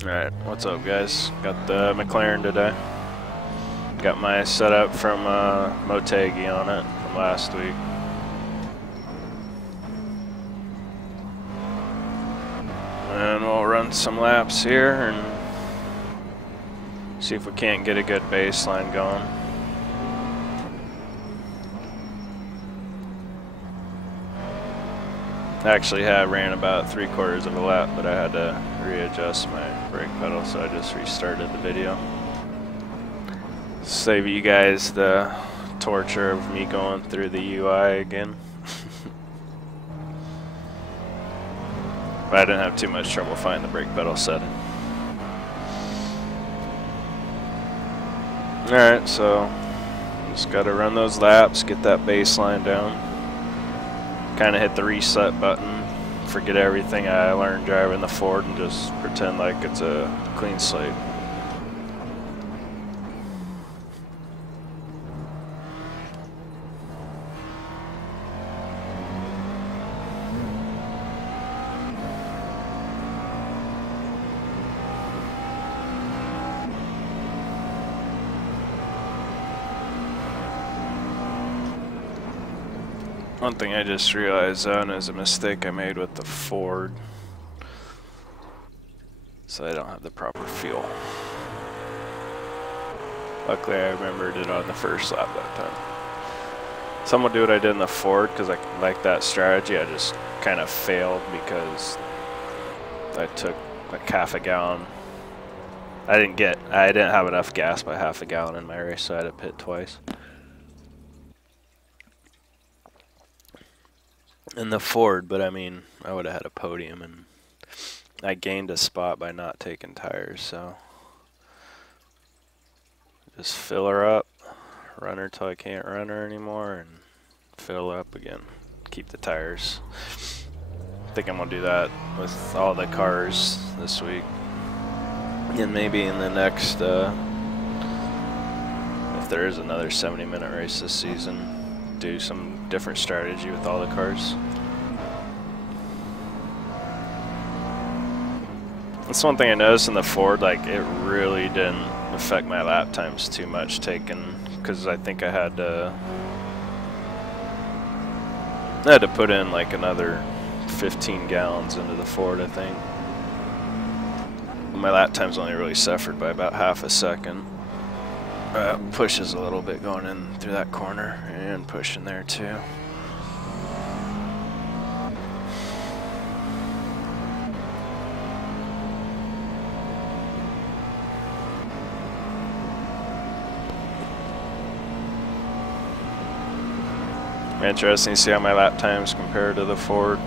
Alright, what's up guys? Got the McLaren today. Got my setup from Motegi on it from last week. And we'll run some laps here and see if we can't get a good baseline going. Actually ran about 3/4 of a lap, but I had to readjust my brake pedal, so I just restarted the video. Save you guys the torture of me going through the UI again. But I didn't have too much trouble finding the brake pedal setting. Alright, so just gotta run those laps, get that baseline down. Kind of hit the reset button, forget everything I learned driving the Ford, and just pretend like it's a clean slate. One thing I just realized on is a mistake I made with the Ford. So I don't have the proper fuel. Luckily I remembered it on the first lap that time. So I'm gonna do what I did in the Ford because I like that strategy. I just kind of failed because I took like half a gallon. I didn't have enough gas by half a gallon in my race, so I had to pit twice. In the Ford, but I mean, I would have had a podium, and I gained a spot by not taking tires, so just fill her up, run her till I can't run her anymore, and fill up again. Keep the tires. I think I'm gonna do that with all the cars this week, and maybe in the next, if there is another 70-minute race this season, do some different strategy with all the cars. That's one thing I noticed in the Ford, like it really didn't affect my lap times too much because I think I had to put in like another 15 gallons into the Ford, I think. My lap times only really suffered by about half a second. Pushes a little bit going in through that corner and pushing there too. Interesting to see how my lap times compare to the Ford.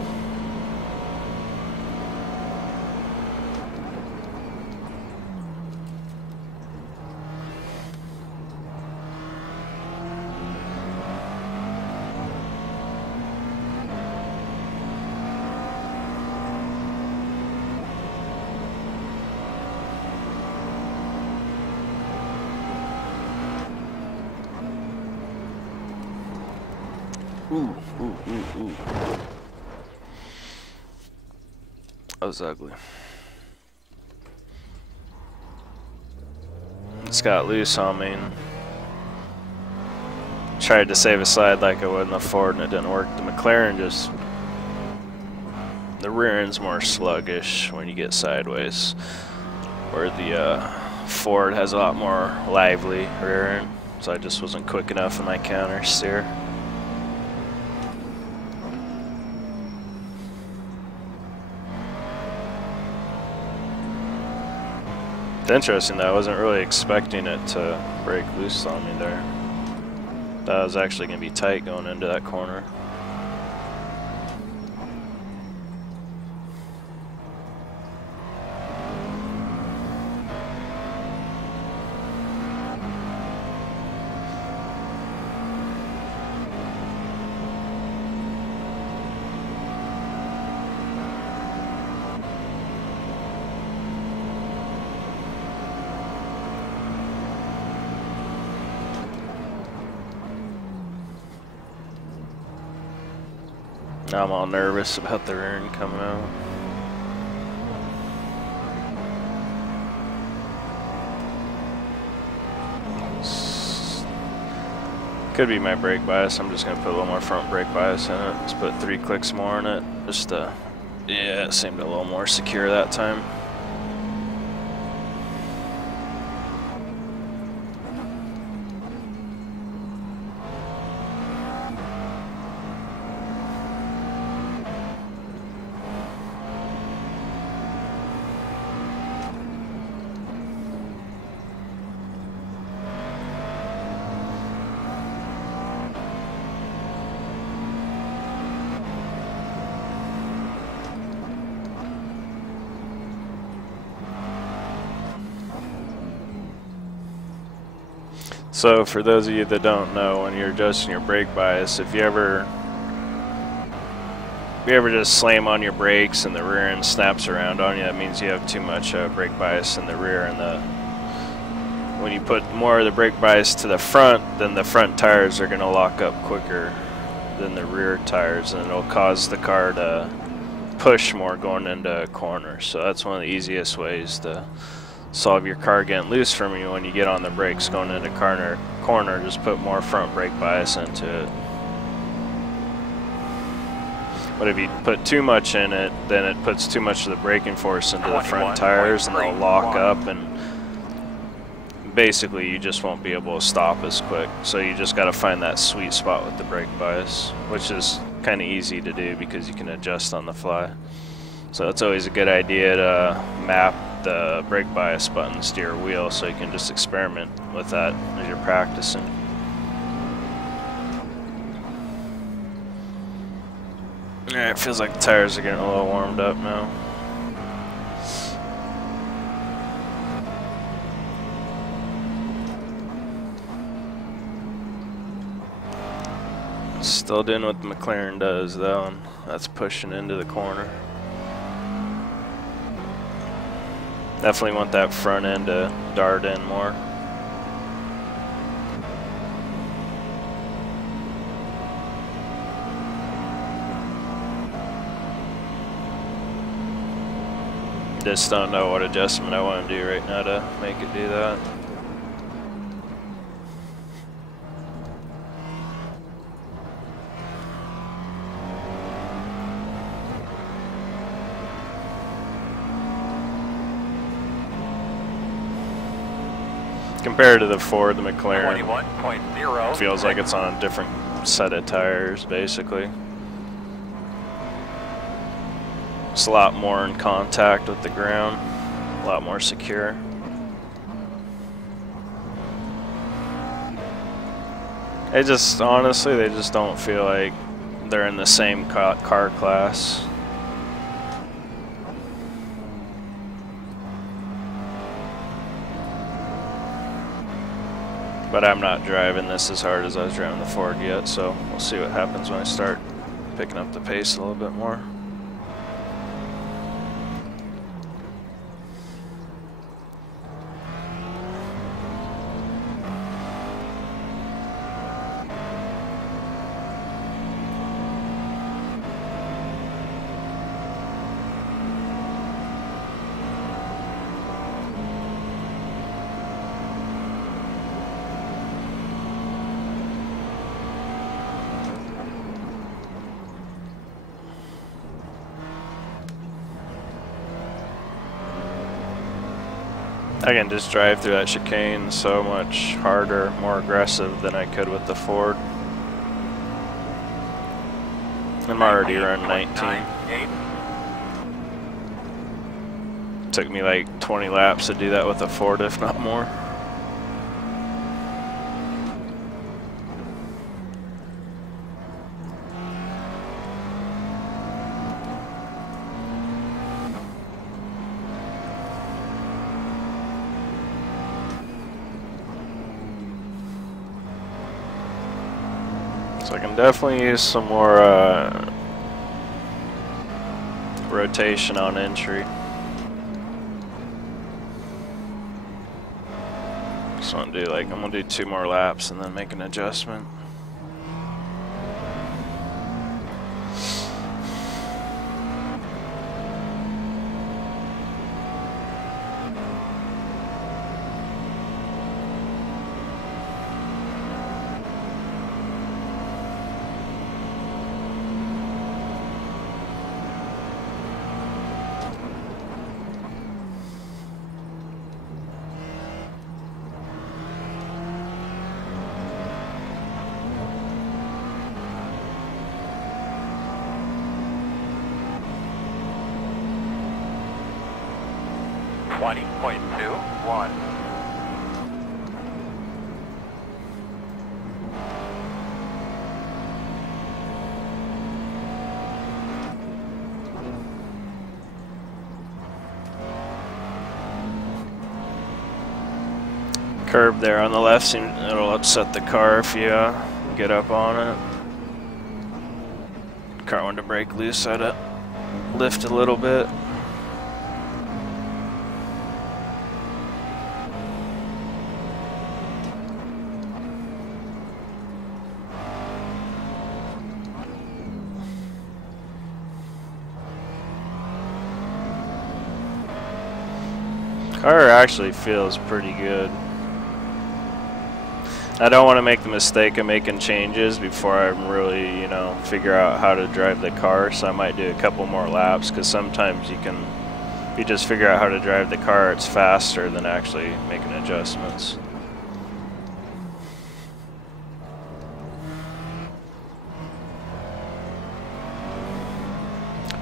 Ooh. That was ugly. It's got loose on me. Tried to save a slide like I would in the Ford and it didn't work. The McLaren the rear end's more sluggish when you get sideways, where the Ford has a lot more lively rear end, so I just wasn't quick enough in my counter steer. It's interesting though, I wasn't really expecting it to break loose on me there. Thought it was actually going to be tight going into that corner. Now I'm all nervous about the rear end coming out. Could be my brake bias. I'm just gonna put a little more front brake bias in it. Let's put 3 clicks more in it. Just to, yeah, it seemed a little more secure that time. So for those of you that don't know, when you're adjusting your brake bias, if you ever just slam on your brakes and the rear end snaps around on you, that means you have too much brake bias in the rear. And when you put more of the brake bias to the front, then the front tires are going to lock up quicker than the rear tires, and it'll cause the car to push more going into a corner. So that's one of the easiest ways to solve your car getting loose from you when you get on the brakes going into corner. Just put more front brake bias into it. But if you put too much in it, then it puts too much of the braking force into the front tires, and they'll lock up, and basically you just won't be able to stop as quick. So you just got to find that sweet spot with the brake bias, which is kind of easy to do because you can adjust on the fly. So it's always a good idea to map the brake bias buttons to your wheel, so you can just experiment with that as you're practicing. Alright, feels like the tires are getting a little warmed up now. Still doing what the McLaren does though, and that's pushing into the corner. Definitely want that front end to dart in more. Just don't know what adjustment I want to do right now to make it do that. Compared to the Ford, the McLaren feels like it's on a different set of tires, basically. It's a lot more in contact with the ground, a lot more secure. It just, honestly, they just don't feel like they're in the same car class. But I'm not driving this as hard as I was driving the Ford yet, so we'll see what happens when I start picking up the pace a little bit more. I can just drive through that chicane so much harder, more aggressive than I could with the Ford. I'm already running 19. Took me like 20 laps to do that with the Ford, if not more. So I can definitely use some more rotation on entry. Just want to do I'm gonna do 2 more laps and then make an adjustment. 20.21. Curb there on the left, it'll upset the car if you get up on it. Car wanted to break loose, I had to lift a little bit. Car actually feels pretty good. I don't want to make the mistake of making changes before I really, you know, figure out how to drive the car, so I might do a couple more laps, because sometimes if you just figure out how to drive the car, it's faster than actually making adjustments.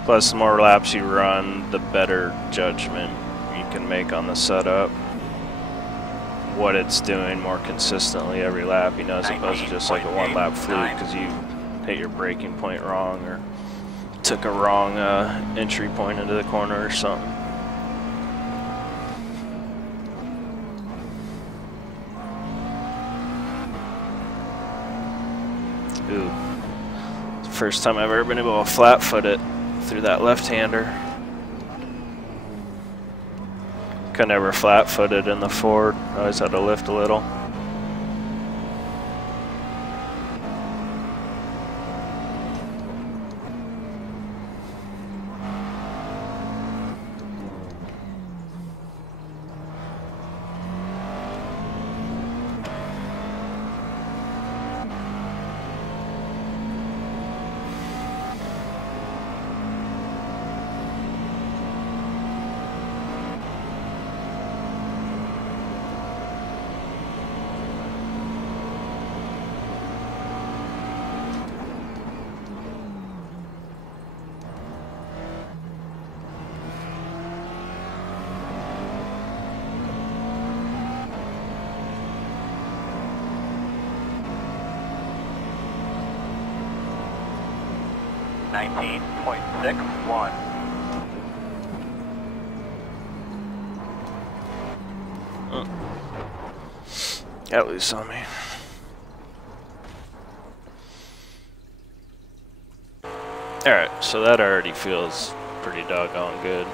Plus, the more laps you run, the better judgment you can make on the setup. What it's doing more consistently every lap, you know, as opposed to just like a one-lap fluke because you hit your braking point wrong or took a wrong entry point into the corner or something. Ooh, it's the first time I've ever been able to flat-foot it through that left-hander. Could never flat-footed in the Ford. I always had to lift a little. Got loose on me. Alright, so that already feels pretty doggone good.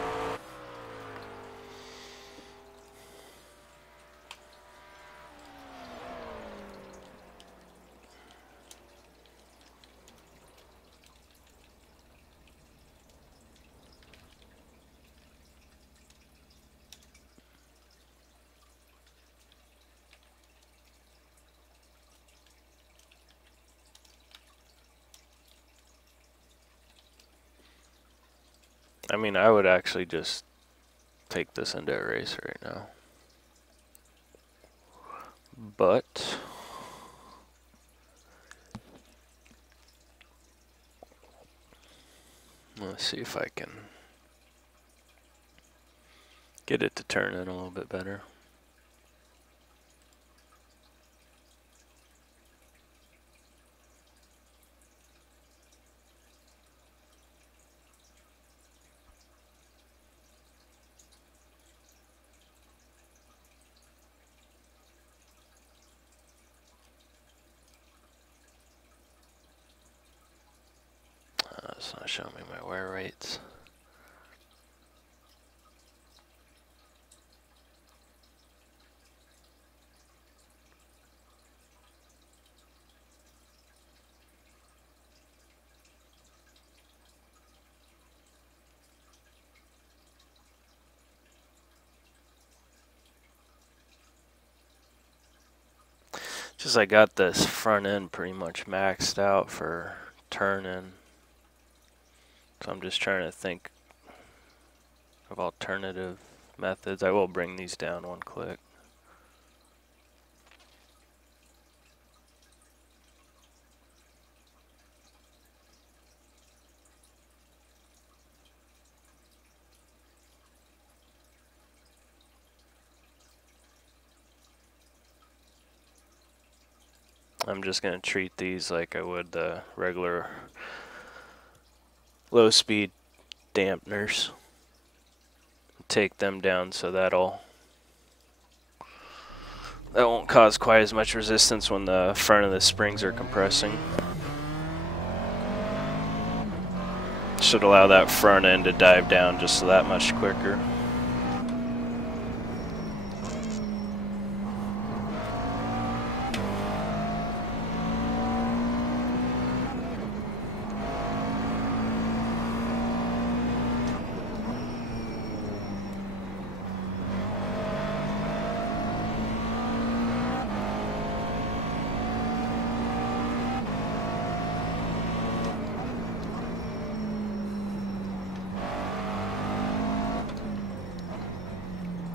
I mean, I would actually just take this into a race right now. But let's see if I can get it to turn in a little bit better. It's not showing me my wear rates. Just I got this front end pretty much maxed out for turning. So I'm just trying to think of alternative methods. I will bring these down one click. I'm just going to treat these like I would the regular low speed dampeners. Take them down so that won't cause quite as much resistance when the front of the springs are compressing. Should allow that front end to dive down just that much quicker.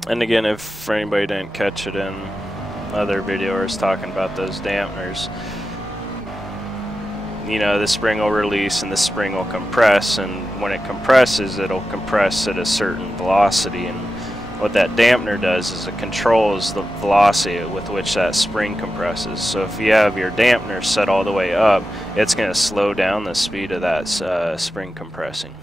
And again, if for anybody didn't catch it in other videos talking about those dampeners, you know, the spring will release and the spring will compress, and when it compresses, it'll compress at a certain velocity, and what that dampener does is it controls the velocity with which that spring compresses. So if you have your dampener set all the way up, it's going to slow down the speed of that spring compressing.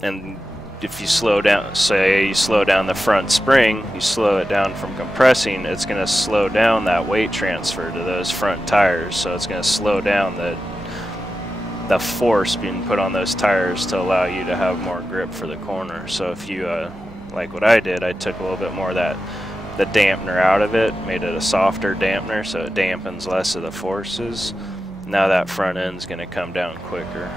And if you slow down, say you slow down the front spring, you slow it down from compressing, it's going to slow down that weight transfer to those front tires. So it's going to slow down the force being put on those tires to allow you to have more grip for the corner. So if you, like what I did, I took a little bit more of the dampener out of it, made it a softer dampener so it dampens less of the forces. Now that front end's going to come down quicker.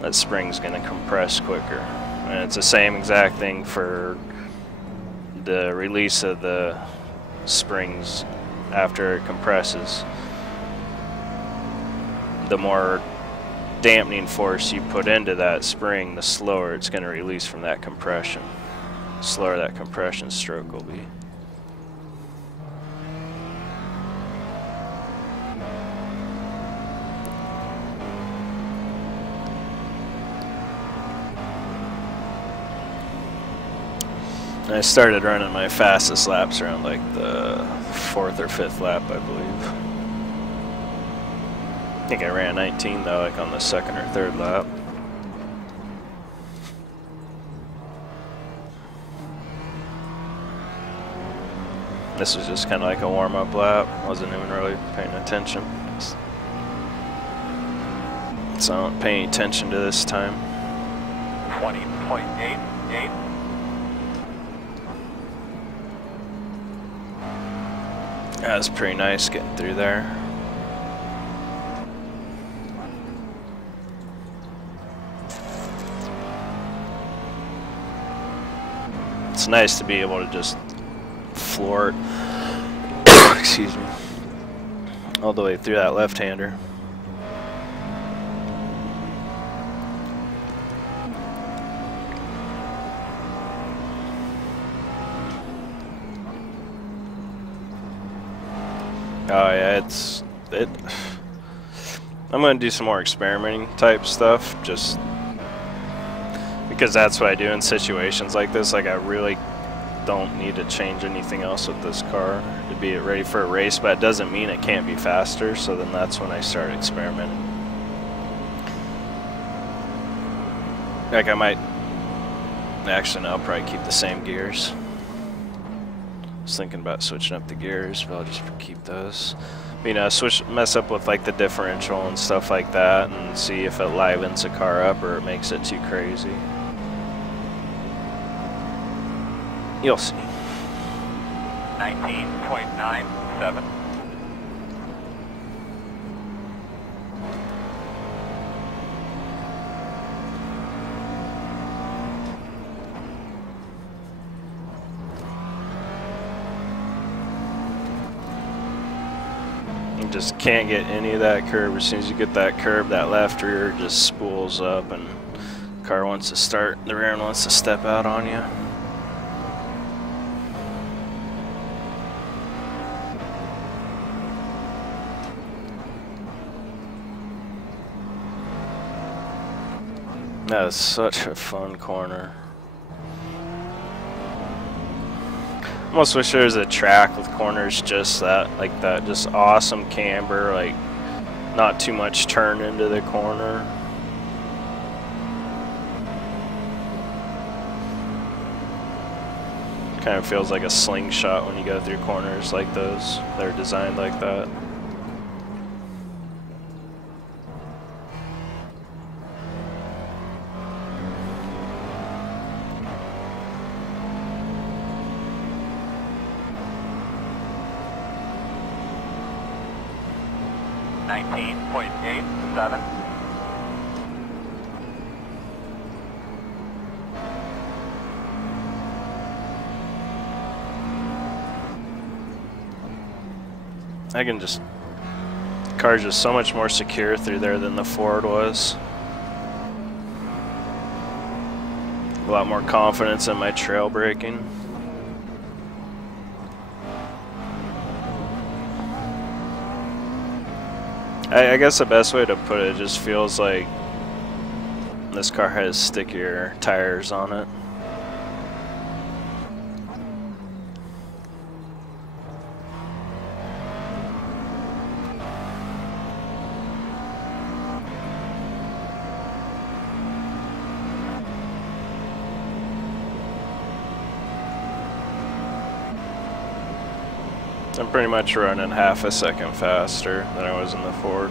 That spring's going to compress quicker. And it's the same exact thing for the release of the springs after it compresses. The more dampening force you put into that spring, the slower it's going to release from that compression. The slower that compression stroke will be. I started running my fastest laps around like the 4th or 5th lap, I believe. I think I ran 19 though, like on the 2nd or 3rd lap. This was just kind of like a warm-up lap. Wasn't even really paying attention. So I don't pay any attention to this time. 20.88. That was pretty nice getting through there. It's nice to be able to just floor it, excuse me, all the way through that left-hander. Oh yeah, I'm gonna do some more experimenting type stuff, just because that's what I do in situations like this. Like I really don't need to change anything else with this car to be ready for a race, but it doesn't mean it can't be faster. So then that's when I start experimenting. Like I might, actually no, I'll probably keep the same gears. I was thinking about switching up the gears, but I'll just keep those. You know, mess up with like the differential and stuff like that, and see if it livens the car up or it makes it too crazy. You'll see. 19.97. Just can't get any of that curve. As soon as you get that curve, that left rear just spools up and the car wants to start, the rear end wants to step out on you. That was such a fun corner. Almost wish there was a track with corners just that, like that, just awesome camber, like not too much turn into the corner. Kind of feels like a slingshot when you go through corners like those. They're designed like that. .87. I can just, the car's just so much more secure through there than the Ford was. A lot more confidence in my trail braking. I guess the best way to put it just feels like this car has stickier tires on it. I'm pretty much running half a second faster than I was in the Ford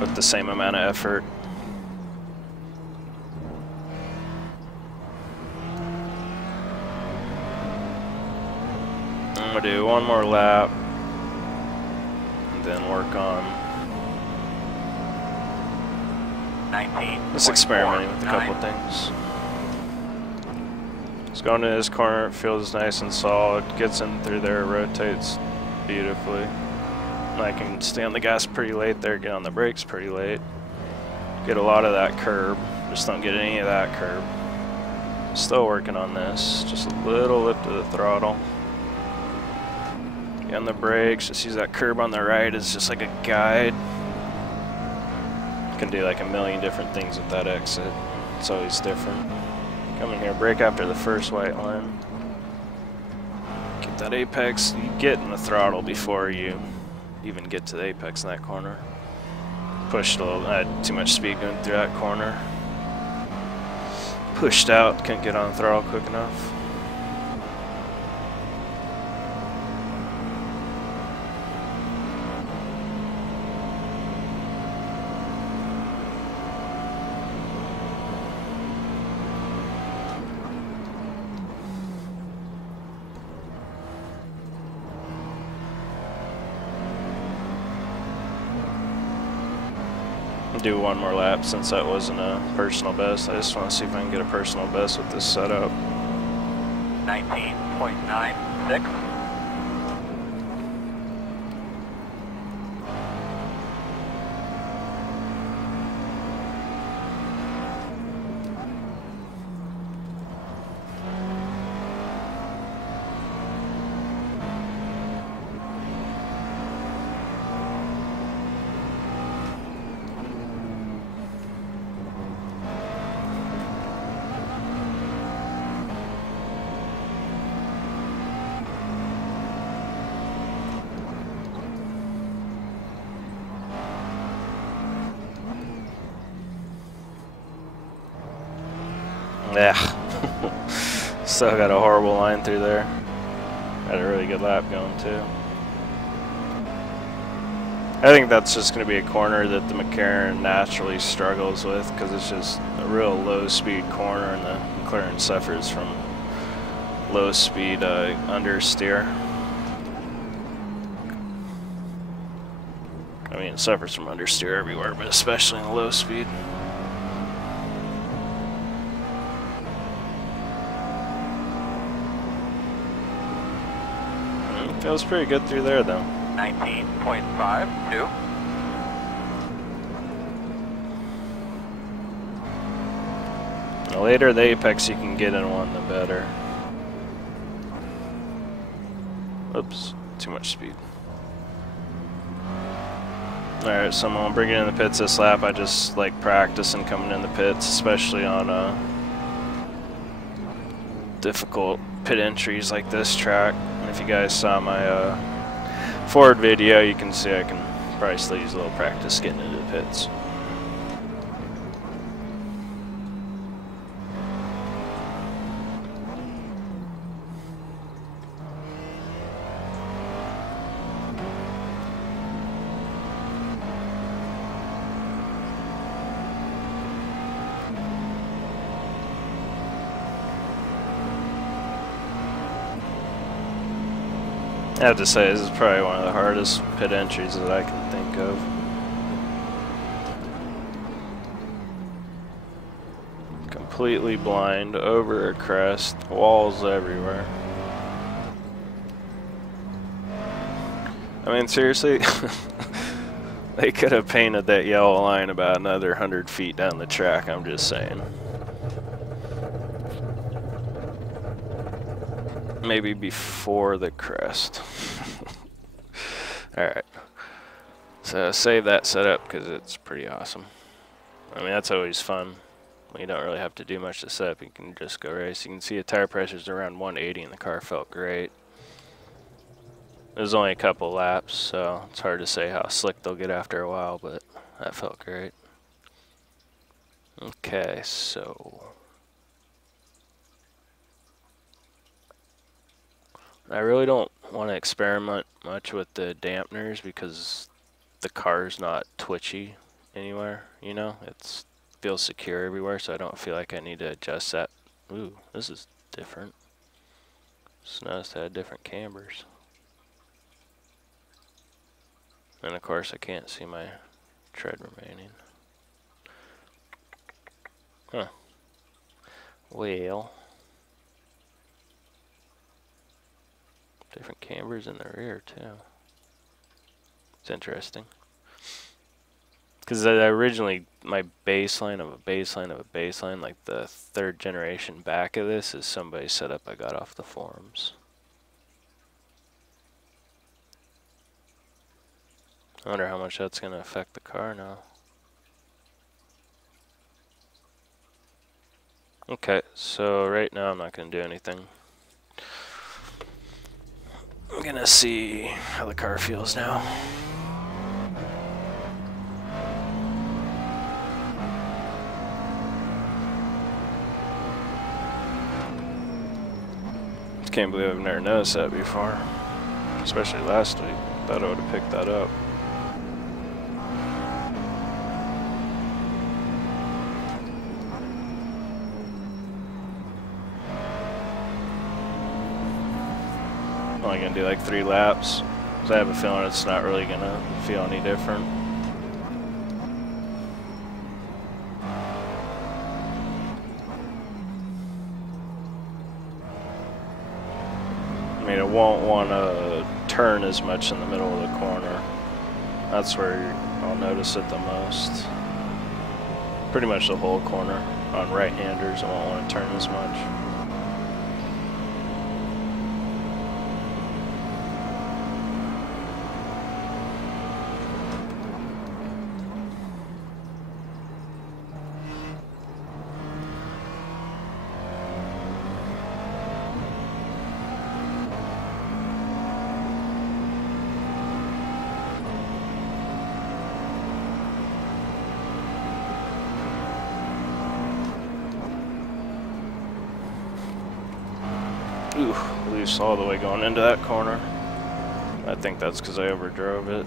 with the same amount of effort. I'm gonna do one more lap and then work on just experimenting with a couple things. Just going into this corner, it feels nice and solid, gets in through there, rotates beautifully. I can stay on the gas pretty late there, get on the brakes pretty late. Get a lot of that curb, just don't get any of that curb. Still working on this, just a little lift of the throttle. Get on the brakes, just use that curb on the right as just like a guide. You can do like a million different things with that exit. It's always different. Come in here, brake after the first white line. Get that apex, you get in the throttle before you even get to the apex in that corner. Pushed a little, I had too much speed going through that corner. Pushed out, couldn't get on the throttle quick enough. Do one more lap since that wasn't a personal best. I just want to see if I can get a personal best with this setup. 19.96. Yeah, still got a horrible line through there. Had a really good lap going too. I think that's just going to be a corner that the McLaren naturally struggles with because it's just a real low speed corner and the McLaren suffers from low speed understeer. I mean, it suffers from understeer everywhere, but especially in low speed. Feels pretty good through there, though. 19.52. The later the apex you can get in one, the better. Oops, too much speed. Alright, so I'm gonna bring it in the pits this lap. I just like practicing coming in the pits, especially on difficult pit entries like this track. And if you guys saw my Ford video, you can see I can probably still use a little practice getting into the pits. I have to say, this is probably one of the hardest pit entries that I can think of. Completely blind, over a crest, walls everywhere. I mean, seriously, they could have painted that yellow line about another 100 feet down the track, I'm just saying. Maybe before the crest. Alright. So save that setup because it's pretty awesome. I mean, that's always fun. You don't really have to do much to set up. You can just go race. You can see the tire pressure's around 180 and the car felt great. It was only a couple laps, so it's hard to say how slick they'll get after a while, but that felt great. Okay, so I really don't want to experiment much with the dampeners because the car's not twitchy anywhere, you know? It feels secure everywhere, so I don't feel like I need to adjust that. Ooh, this is different. Just noticed I had different cambers. And of course I can't see my tread remaining. Huh. Well. Different cambers in the rear too. It's interesting. Because originally my baseline of a baseline of a baseline, like the third generation back of this, is somebody's setup I got off the forums. I wonder how much that's going to affect the car now. Okay, so right now I'm not going to do anything. I'm going to see how the car feels now. Can't believe I've never noticed that before. Especially last week. Thought I would have picked that up. Only gonna do like 3 laps, because I have a feeling it's not really gonna feel any different. I mean, it won't want to turn as much in the middle of the corner. That's where I'll notice it the most. Pretty much the whole corner. On right-handers, it won't want to turn as much. Ooh, loose all the way going into that corner. I think that's because I overdrove it.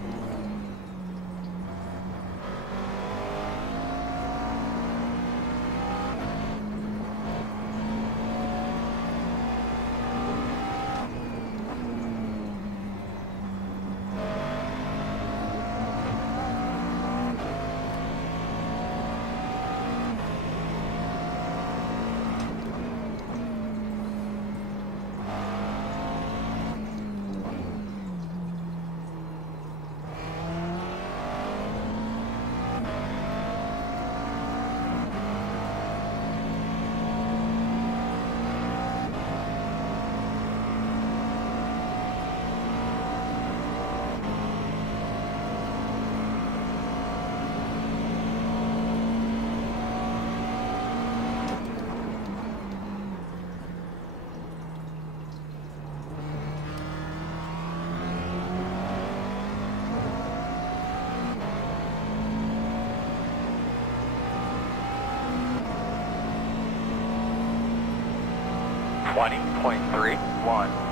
20.31.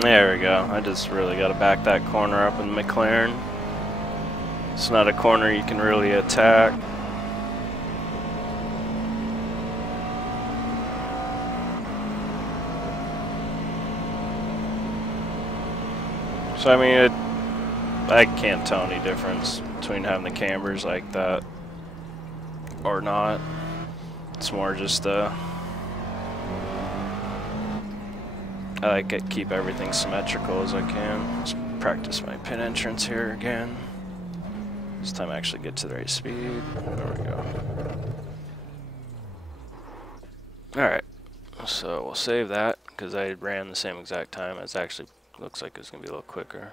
There we go. I just really got to back that corner up in the McLaren. It's not a corner you can really attack. So I mean, I can't tell any difference between having the cambers like that or not. It's more just I like to keep everything symmetrical as I can. Let's practice my pin entrance here again. This time I actually get to the right speed. There we go. Alright, so we'll save that because I ran the same exact time. It actually looks like it's going to be a little quicker.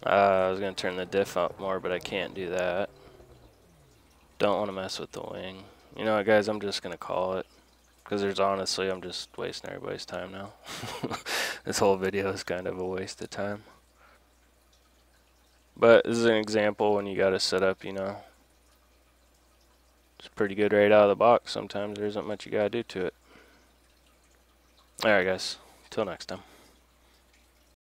I was going to turn the diff up more, but I can't do that. Don't want to mess with the wing. You know what, guys? I'm just going to call it. Because honestly, I'm just wasting everybody's time now. This whole video is kind of a waste of time. But this is an example when you got to set up, you know. It's pretty good right out of the box. Sometimes there isn't much you got to do to it. Alright, guys. Till next time.